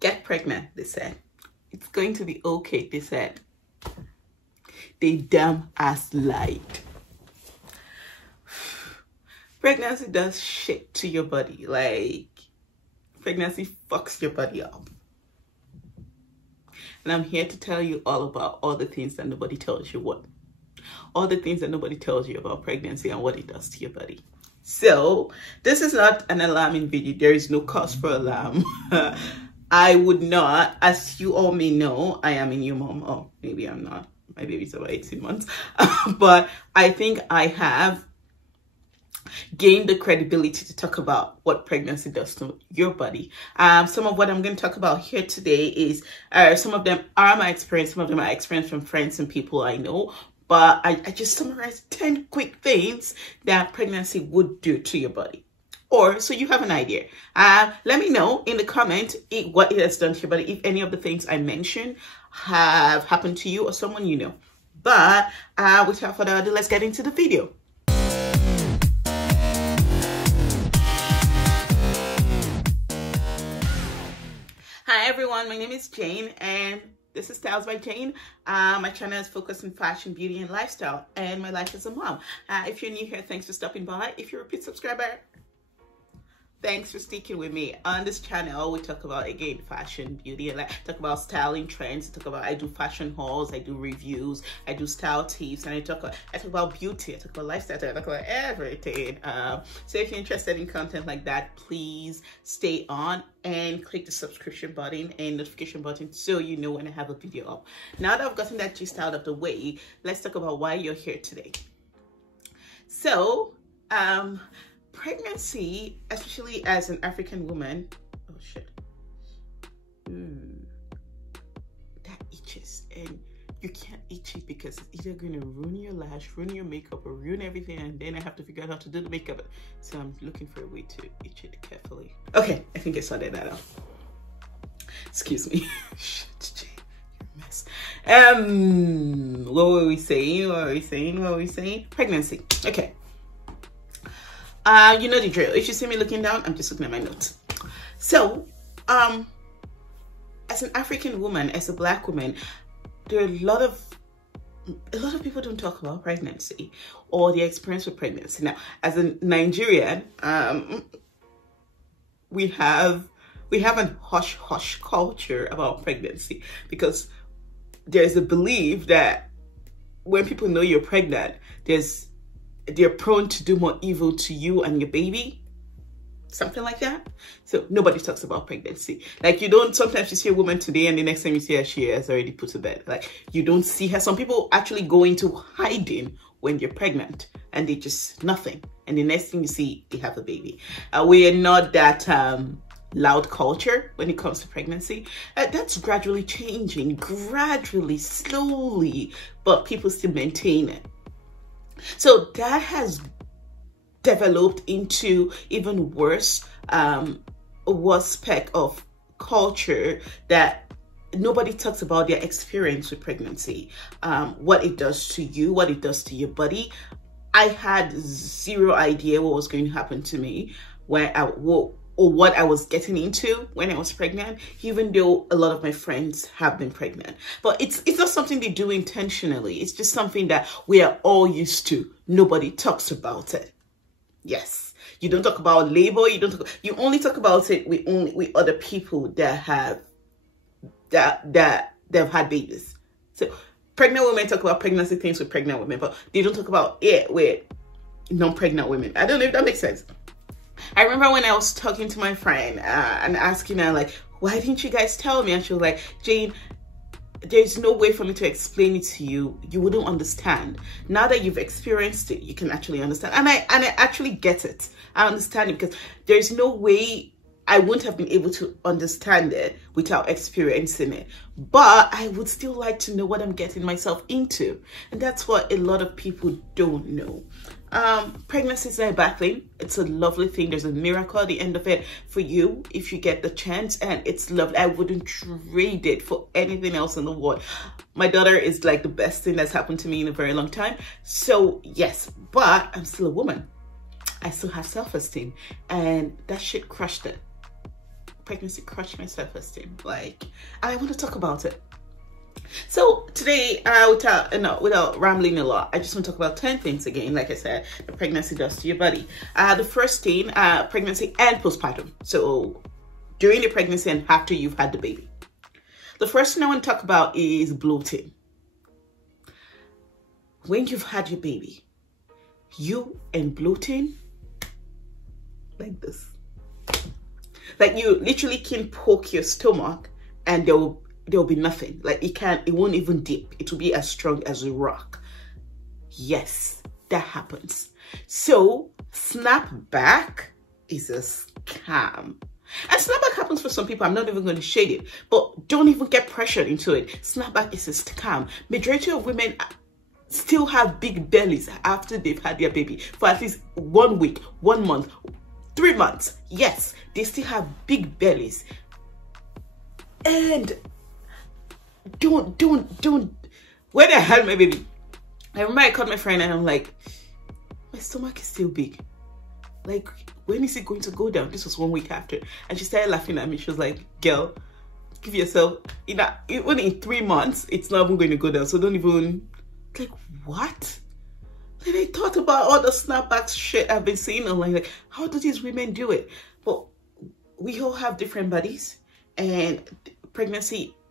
Get pregnant, they said. It's going to be okay, they said. They damn ass lied. Pregnancy does shit to your body. Like, pregnancy fucks your body up. And I'm here to tell you all about all the things that nobody tells you what. All the things that nobody tells you about pregnancy and what it does to your body. So, this is not an alarming video. There is no cause for alarm. I would not, as you all may know, I am a new mom. Oh, maybe I'm not. My baby's about 18 months. But I think I have gained the credibility to talk about what pregnancy does to your body. Some of what I'm going to talk about here today is, some of them are my experience, some of them are experience from friends and people I know. But I just summarized 10 quick things that pregnancy would do to your body. Or, so you have an idea. Let me know in the comment what it has done to your body, if any of the things I mentioned have happened to you or someone you know. But without further ado, let's get into the video. Hi everyone, my name is Jane and this is Styles by Jane. My channel is focused on fashion, beauty, and lifestyle, and my life as a mom. If you're new here, thanks for stopping by. If you're a repeat subscriber, thanks for sticking with me. On this channel, we talk about, again, fashion, beauty, and talk about styling trends. I do fashion hauls, I do reviews, I do style tips, and I talk about beauty, I talk about lifestyle, I talk about everything. So if you're interested in content like that, please stay on and click the subscription button and notification button so you know when I have a video up. Now that I've gotten that gist out of the way, let's talk about why you're here today. So, pregnancy, especially as an African woman, oh shit, that itches, and you can't itch it because it's either going to ruin your lash, ruin your makeup, or ruin everything, and then I have to figure out how to do the makeup. So I'm looking for a way to itch it carefully. Okay, I think I sorted that out. Excuse me. Shit, you're a mess. What were we saying? Pregnancy. Okay. You know the drill. If you see me looking down, I'm just looking at my notes. So, as an African woman, as a Black woman, there are a lot of people don't talk about pregnancy or their experience with pregnancy. Now, as a Nigerian, we have a hush culture about pregnancy because there's a belief that when people know you're pregnant, they're prone to do more evil to you and your baby, something like that. So nobody talks about pregnancy. Like, sometimes you see a woman today and the next time you see her, she has already put to bed. Like, you don't see her. Some people actually go into hiding when you're pregnant and they just nothing. And the next thing you see, they have a baby. We are not that loud culture when it comes to pregnancy. That's gradually changing, gradually, slowly, but people still maintain it. So that has developed into even worse aspect of culture that nobody talks about their experience with pregnancy, what it does to you, what it does to your body. I had zero idea what was going to happen to me or what I was getting into when I was pregnant, even though a lot of my friends have been pregnant. But it's not something they do intentionally. It's just something that we are all used to. Nobody talks about it. Yes. You don't talk about labor. You only talk about it with other people that have had babies. So pregnant women talk about pregnancy things with pregnant women, but they don't talk about it with non-pregnant women. I don't know if that makes sense. I remember when I was talking to my friend and asking her, like, why didn't you guys tell me? And she was like, Jane, there's no way for me to explain it to you. You wouldn't understand. Now that you've experienced it, you can actually understand. And I actually get it. I understand it because there's no way I wouldn't have been able to understand it without experiencing it. But I would still like to know what I'm getting myself into. And that's what a lot of people don't know. Pregnancy is not a bad thing. It's a lovely thing. There's a miracle at the end of it for you if you get the chance, and it's lovely. I wouldn't trade it for anything else in the world. My daughter is like the best thing that's happened to me in a very long time. So yes, but I'm still a woman. I still have self-esteem, and that shit crushed it. pregnancy crushed my self-esteem. Like, I want to talk about it. So today, without rambling a lot, I just want to talk about 10 things again, like I said, the pregnancy does to your body. The first thing, pregnancy and postpartum. So during the pregnancy and after you've had the baby. The first thing I want to talk about is bloating. When you've had your baby, you and bloating, like this. Like you literally can poke your stomach and there'll be nothing. Like it won't even dip. It will be as strong as a rock. Yes, that happens. So snapback is a scam. And snapback happens for some people. I'm not even going to shade it, but don't even get pressured into it. Snapback is a scam. Majority of women still have big bellies after they've had their baby for at least 1 week, 1 month, 3 months. Yes, they still have big bellies. And don't. When I had my baby, I remember I called my friend and I'm like, my stomach is still big. Like, when is it going to go down? This was 1 week after. And she started laughing at me. She was like, girl, give yourself, even in 3 months, it's not even going to go down. So don't even, like, what? Like, I thought about all the snapbacks shit I've been seeing online. Like, how do these women do it? But we all have different bodies. And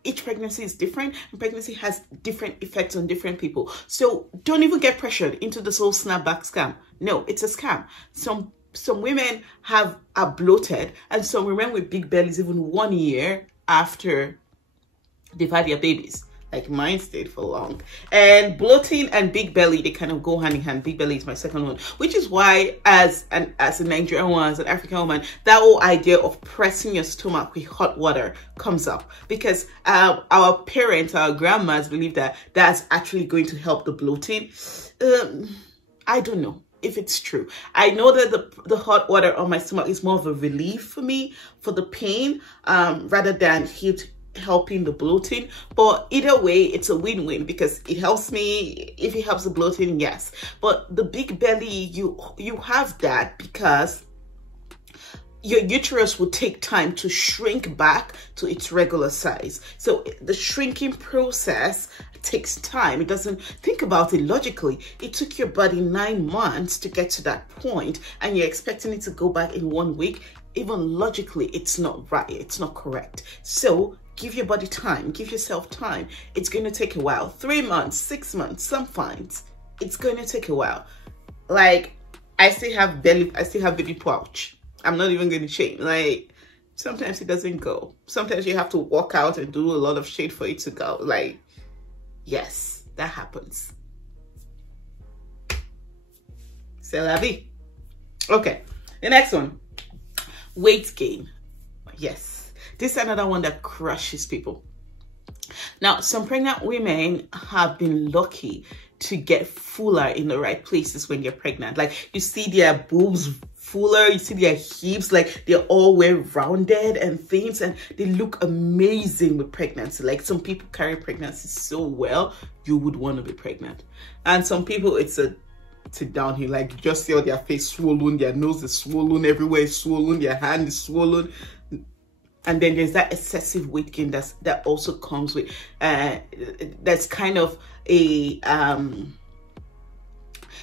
each pregnancy is different, and pregnancy has different effects on different people. So don't even get pressured into this whole snapback scam. No, it's a scam. Some women are bloated, and some women with big bellies even 1 year after they've had their babies. Like mine stayed for long. And bloating and big belly, they kind of go hand in hand. Big belly is my second one, which is why as a Nigerian woman, as an African woman, that whole idea of pressing your stomach with hot water comes up, because our parents, our grandmas believe that that's actually going to help the bloating. I don't know if it's true. I know that the hot water on my stomach is more of a relief for me, for the pain, rather than helping the bloating. But either way, it's a win-win, because it helps me. If it helps the bloating, yes. But the big belly, you have that because your uterus will take time to shrink back to its regular size. So the shrinking process takes time. It doesn't, think about it logically. It took your body 9 months to get to that point, and you're expecting it to go back in 1 week. Even logically, it's not right. It's not correct. So give your body time. Give yourself time. It's going to take a while. 3 months, 6 months, some finds. It's going to take a while. Like, I still have baby pouch. I'm not even going to shame. Like, sometimes it doesn't go. Sometimes you have to walk out and do a lot of shit for it to go. Like, yes, that happens. C'est la vie. Okay, the next one. Weight gain. Yes, this is another one that crushes people. Now, some pregnant women have been lucky to get fuller in the right places when you're pregnant. Like, you see their boobs fuller, you see their hips, like they're all well rounded and things, and they look amazing with pregnancy. Like, some people carry pregnancy so well, you would want to be pregnant. And some people, it's downhill. Like, you just see all their face swollen, their nose is swollen, everywhere is swollen, their hand is swollen. And then there's that excessive weight gain that also comes with that's kind of a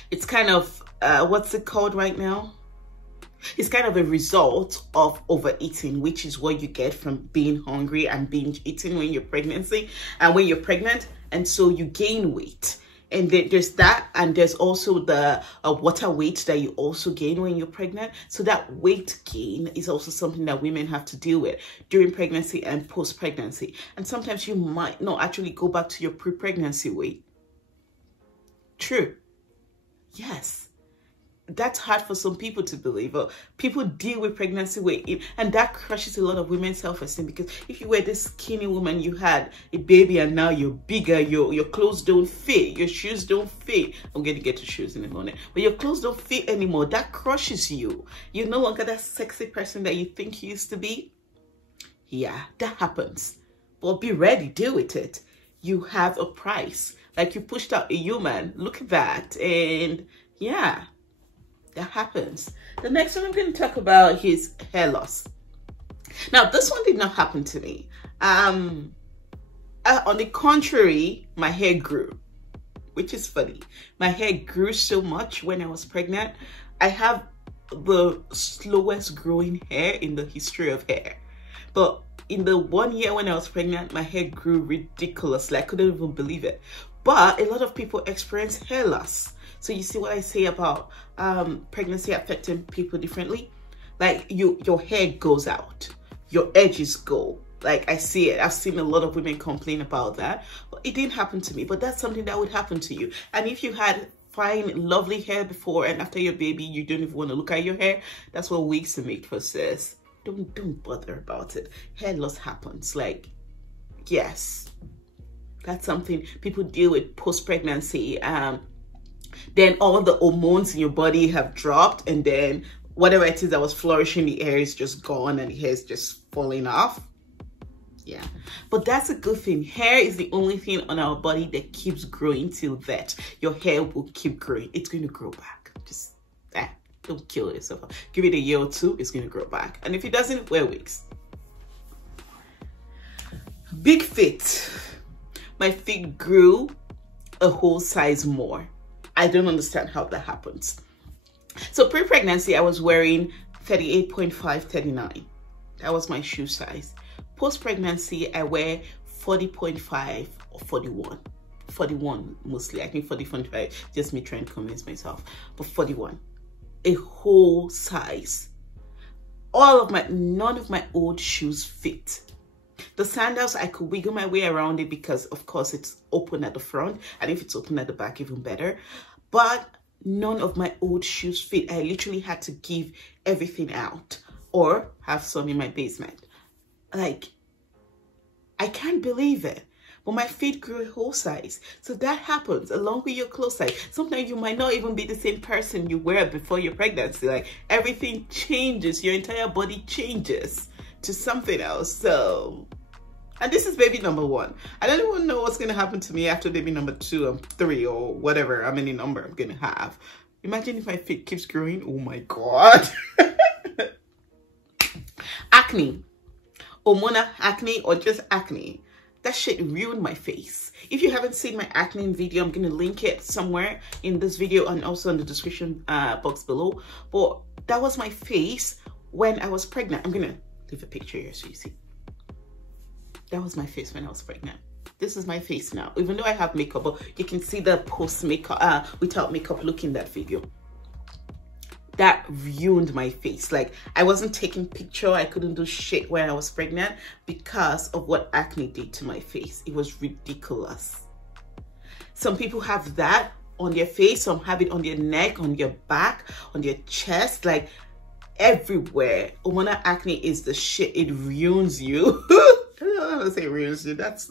it's kind of what's it called right now? It's kind of a result of overeating, which is what you get from being hungry and binge eating when you're pregnant, and so you gain weight. And there's that, and there's also the water weight that you also gain when you're pregnant. So that weight gain is also something that women have to deal with during pregnancy and post-pregnancy. And sometimes you might not actually go back to your pre-pregnancy weight. True. Yes. That's hard for some people to believe, but people deal with pregnancy weight, and that crushes a lot of women's self-esteem, because if you were this skinny woman, you had a baby, and now you're bigger, your clothes don't fit, your shoes don't fit. I'm going to get to shoes in a moment, but your clothes don't fit anymore. That crushes you. You're no longer that sexy person that you think you used to be. Yeah, that happens. But be ready, deal with it. You have a price. Like, you pushed out a human. Look at that. And yeah, that happens. The next one I'm going to talk about is hair loss. Now, this one did not happen to me. On the contrary, my hair grew, which is funny. My hair grew so much when I was pregnant. I have the slowest growing hair in the history of hair. But in the 1 year when I was pregnant, my hair grew ridiculously. I couldn't even believe it. But a lot of people experience hair loss. So you see what I say about pregnancy affecting people differently? Like your hair goes out, your edges go. Like I see it. I've seen a lot of women complain about that. But it didn't happen to me, but that's something that would happen to you. And if you had fine, lovely hair before and after your baby, you don't even want to look at your hair, that's what wigs are made for, sis. Don't bother about it. Hair loss happens. Like, yes, that's something people deal with post-pregnancy. Then all the hormones in your body have dropped, and then whatever it is that was flourishing, the hair is just gone and the hair is just falling off. Yeah, but that's a good thing. Hair is the only thing on our body that keeps growing till that. Your hair will keep growing. It's going to grow back. Just don't kill yourself. Give it a year or two, it's going to grow back. And if it doesn't, wear wigs. Big feet. My feet grew a whole size more. I don't understand how that happens. So pre-pregnancy, I was wearing 38.5, 39. That was my shoe size. Post-pregnancy, I wear 40.5 or 41. 41 mostly. I think 40.5, just me trying to convince myself. But 41. A whole size. None of my old shoes fit. The sandals, I could wiggle my way around it because, of course, it's open at the front. And if it's open at the back, even better. But none of my old shoes fit. I literally had to give everything out or have some in my basement. Like, I can't believe it. But my feet grew a whole size. So that happens along with your clothes size. Sometimes you might not even be the same person you were before your pregnancy. Like, everything changes. Your entire body changes to something else. So, and this is baby number 1. I don't even know what's going to happen to me after baby number 2 or 3 or whatever, how many number I'm going to have. Imagine if my feet keeps growing. Oh my God. Acne. Hormonal acne or just acne. That shit ruined my face. If you haven't seen my acne video, I'm going to link it somewhere in this video and also in the description box below. But that was my face when I was pregnant. I'm going to leave a picture here so you see. That was my face when I was pregnant. This is my face now. Even though I have makeup, but you can see the post makeup, without makeup look in that video. That ruined my face. Like, I wasn't taking picture. I couldn't do shit when I was pregnant because of what acne did to my face. It was ridiculous. Some people have that on their face. Some have it on their neck, on their back, on their chest, like everywhere. Hormonal acne is the shit. It ruins you. I don't know how to say ruins you. That's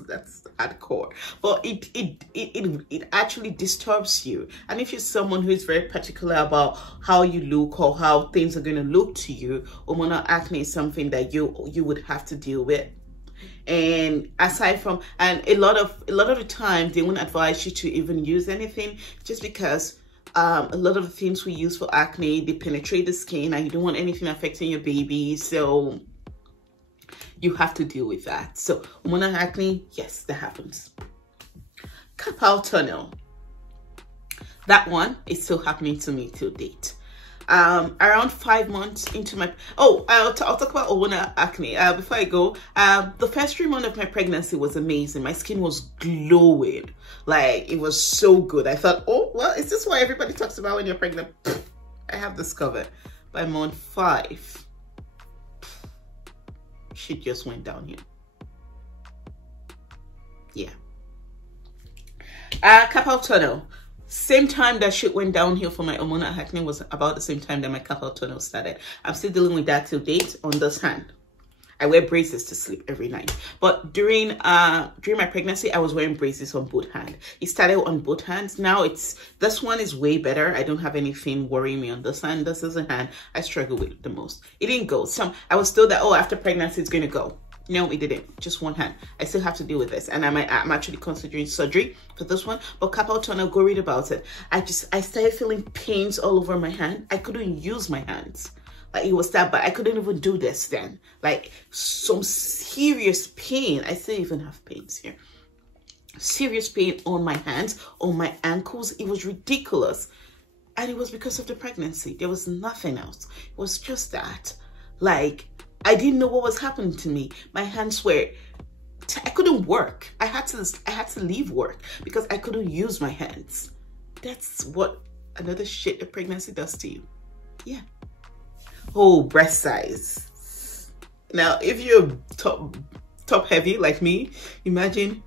hardcore. But it actually disturbs you. And if you're someone who is very particular about how you look or how things are going to look to you, hormonal acne is something that you would have to deal with. And aside from, and a lot of the time they won't advise you to even use anything, just because a lot of the things we use for acne, they penetrate the skin and you don't want anything affecting your baby. So you have to deal with that. So hormonal acne, yes, that happens. Carpal tunnel. That one is still happening to me till date. Around 5 months into my, I'll talk about hormonal acne. Before I go, the first 3 months of my pregnancy was amazing. My skin was glowing. Like, it was so good. I thought, oh, well, is this what everybody talks about when you're pregnant? I have discovered by month 5, shit just went downhill. Yeah. Carpal tunnel. Same time that shit went downhill for my hormonal acne was about the same time that my carpal tunnel started. I'm still dealing with that till date on this hand. I wear braces to sleep every night. But during my pregnancy, I was wearing braces on both hands. It started on both hands. Now this one is way better. I don't have anything worrying me on this hand. This is a hand I struggle with the most. It didn't go. I was still that, oh, after pregnancy it's gonna go. No, it didn't. Just one hand. I still have to deal with this, and I'm actually considering surgery for this one. But carpal tunnel, go read about it. I started feeling pains all over my hand. I couldn't use my hands. Like, it was that bad. I couldn't even do this then. Like, some serious pain. I still even have pains here. Serious pain on my hands, on my ankles. It was ridiculous. And it was because of the pregnancy. There was nothing else. It was just that. Like, I didn't know what was happening to me. My hands were, I couldn't work. I had to leave work because I couldn't use my hands. That's what another shit a pregnancy does to you. Yeah. Oh, breast size. Now, if you're top heavy like me, imagine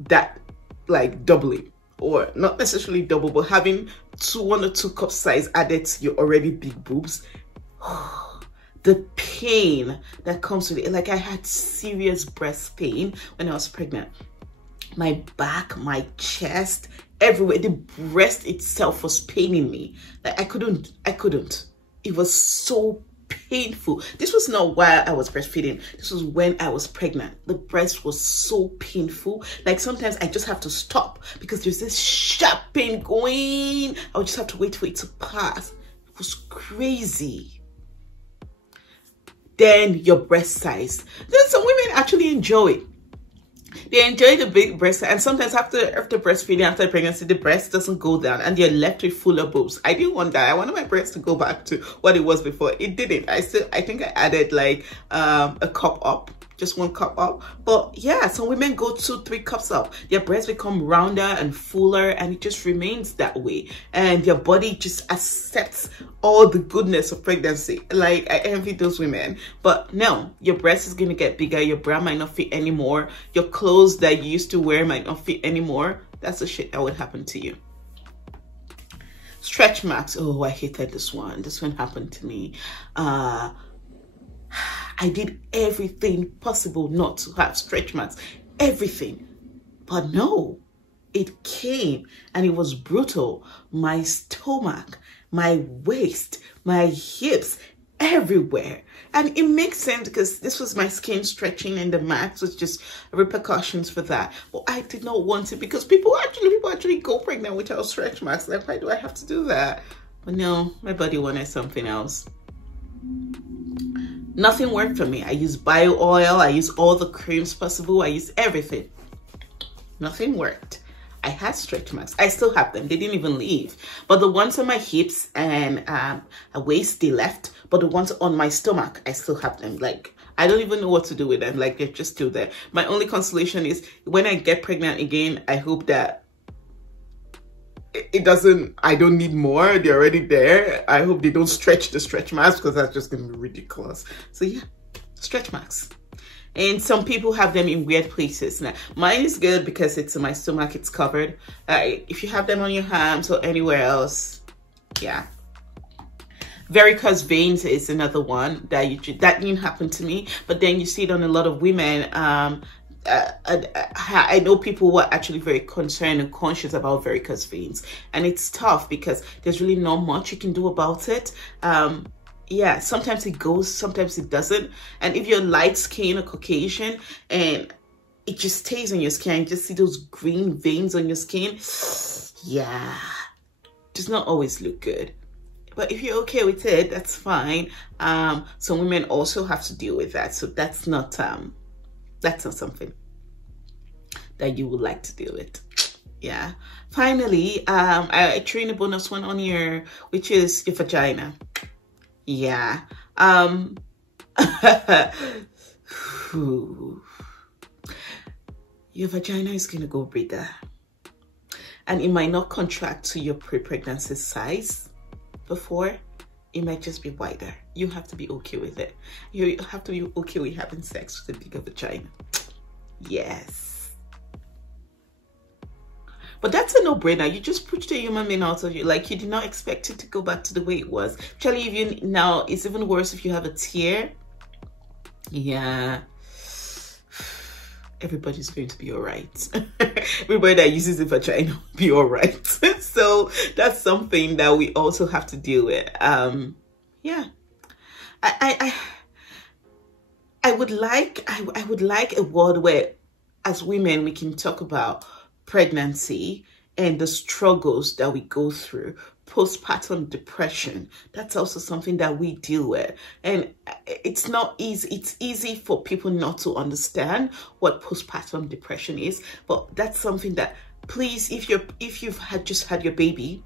that, like, doubling, or not necessarily double, but having 1 or 2 cup size added to your already big boobs. The pain that comes with it. Like, I had serious breast pain when I was pregnant. My back, my chest, everywhere. The breast itself was paining me. Like, I couldn't. It was so painful. This was not while I was breastfeeding. This was when I was pregnant. The breast was so painful. Like, sometimes I just have to stop because there's this sharp pain going. I would just have to wait for it to pass. It was crazy. Then your breast size. Then some women actually enjoy it. They enjoy the big breast, and sometimes after breastfeeding, after pregnancy, the breast doesn't go down and they're left with fuller boobs. I didn't want that. I wanted my breast to go back to what it was before. It didn't. I think I added like a cup up, just 1 cup up. But yeah, some women go 2-3 cups up. Their breasts become rounder and fuller, and it just remains that way. And your body just accepts all the goodness of pregnancy. Like, I envy those women. But no, your breast is gonna get bigger. Your bra might not fit anymore. Your clothes that you used to wear might not fit anymore. That's the shit that would happen to you. Stretch marks. Oh, I hated this one. This one happened to me. I did everything possible not to have stretch marks. Everything. But no, it came and it was brutal. My stomach, my waist, my hips, everywhere. And it makes sense because this was my skin stretching, and the marks was just repercussions for that. But I did not want it because people actually go pregnant without stretch marks. Like, why do I have to do that? But no, my body wanted something else. Nothing worked for me. I used bio oil. I used all the creams possible. I used everything. Nothing worked. I had stretch marks. I still have them. They didn't even leave. But the ones on my hips and waist, they left. But the ones on my stomach, I still have them. Like, I don't even know what to do with them. Like, they're just still there. My only consolation is when I get pregnant again, I hope that it doesn't, I don't need more. They're already there. I hope they don't stretch the stretch marks because that's just going to be ridiculous. So yeah, stretch marks. And some people have them in weird places. Now, mine is good because it's in my stomach, it's covered. If you have them on your hands or anywhere else, yeah. Varicose veins is another one that didn't happen to me, but then you see it on a lot of women. I know people who are actually very concerned and conscious about varicose veins, and it's tough because there's really not much you can do about it. Yeah, sometimes it goes, sometimes it doesn't. And if you're light skin or Caucasian and it just stays on your skin, you just see those green veins on your skin, yeah, does not always look good. But if you're okay with it, that's fine. Some women also have to deal with that, so that's not something that you would like to deal with. Yeah. Finally, I threw in a bonus one on here, which is your vagina. Yeah. Your vagina is gonna go bigger, and it might not contract to your pre-pregnancy size before. It might just be wider. You have to be okay with it. You have to be okay with having sex with a bigger vagina. Yes. But that's a no-brainer. You just pushed the human being out of you. Like, you did not expect it to go back to the way it was. Actually, if you now, it's even worse if you have a tear. Yeah. Everybody's going to be all right. Everybody that uses a vagina will be all right. So that's something that we also have to deal with. Yeah. I would like a world where, as women, we can talk about pregnancy and the struggles that we go through postpartum depression. That's also something that we deal with, and it's not easy. It's easy for people not to understand what postpartum depression is, but that's something that, please, if you've just had your baby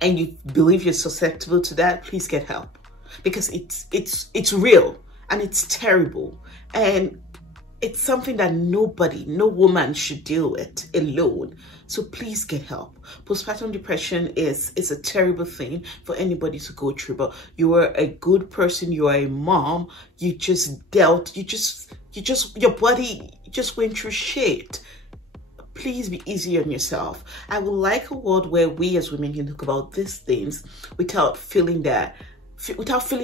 and you believe you're susceptible to that, please get help, because it's real and it's terrible, and it's something that no woman should deal with alone. So please get help. Postpartum depression is a terrible thing for anybody to go through, but you are a good person, you are a mom, your body just went through shit. Please be easy on yourself. I would like a world where we as women can talk about these things without feeling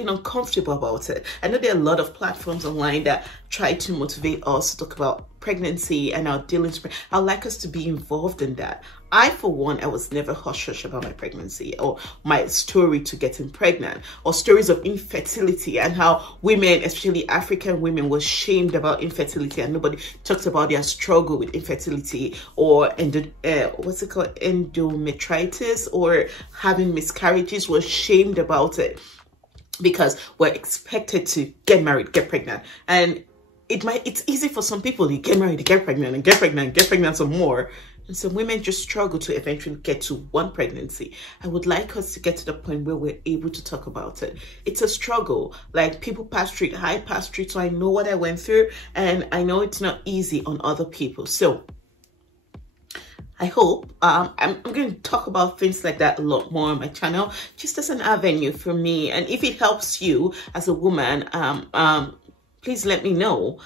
uncomfortable about it. I know there are a lot of platforms online that try to motivate us to talk about pregnancy and our dealings. I'd like us to be involved in that. I, for one, I was never hush-hush about my pregnancy or my story to getting pregnant, or stories of infertility and how women, especially African women, were shamed about infertility, and nobody talks about their struggle with infertility or endometritis or having miscarriages. Was shamed about it because we're expected to get married, get pregnant, and it's easy for some people to get married, get pregnant, and get pregnant some more. And some women just struggle to eventually get to one pregnancy. I would like us to get to the point where we're able to talk about it. It's a struggle. Like, people pass through it, I passed through it, so I know what I went through, and I know it's not easy on other people. So I hope I'm going to talk about things like that a lot more on my channel, just as an avenue for me. And if it helps you as a woman, please let me know.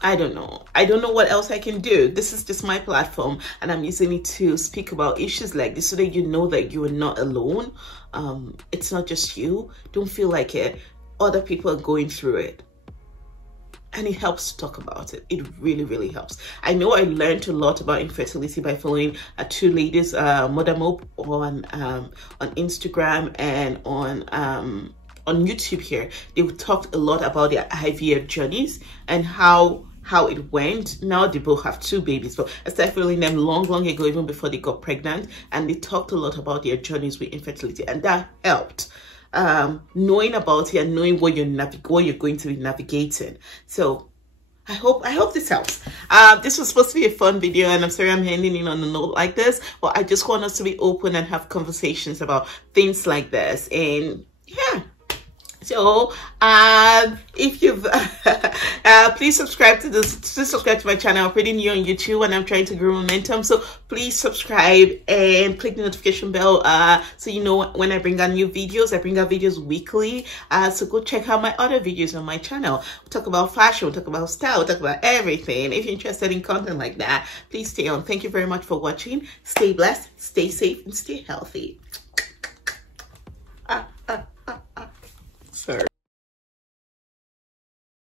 I don't know what else I can do. This is just my platform, and I'm using it to speak about issues like this so that you know that you are not alone. It's not just you. Don't feel like it. Other people are going through it, and it helps to talk about it. It really, really helps. I know I learned a lot about infertility by following two ladies, Mother Mope, on Instagram and on YouTube here. They talked a lot about their IVF journeys and how it went. Now they both have 2 babies, but I started following them long ago, even before they got pregnant, and they talked a lot about their journeys with infertility, and that helped. Knowing about it and knowing what you're going to be navigating. So I hope this helps. This was supposed to be a fun video, and I'm sorry I'm ending in on a note like this, but I just want us to be open and have conversations about things like this. And yeah, so if you've please subscribe to my channel. I'm pretty new on YouTube and I'm trying to grow momentum, so please subscribe and click the notification bell so you know when I bring out new videos. I bring out videos weekly, so go check out my other videos on my channel. We'll talk about fashion, we'll talk about style, we'll talk about everything. If you're interested in content like that, please stay on. Thank you very much for watching. Stay blessed, stay safe, and stay healthy.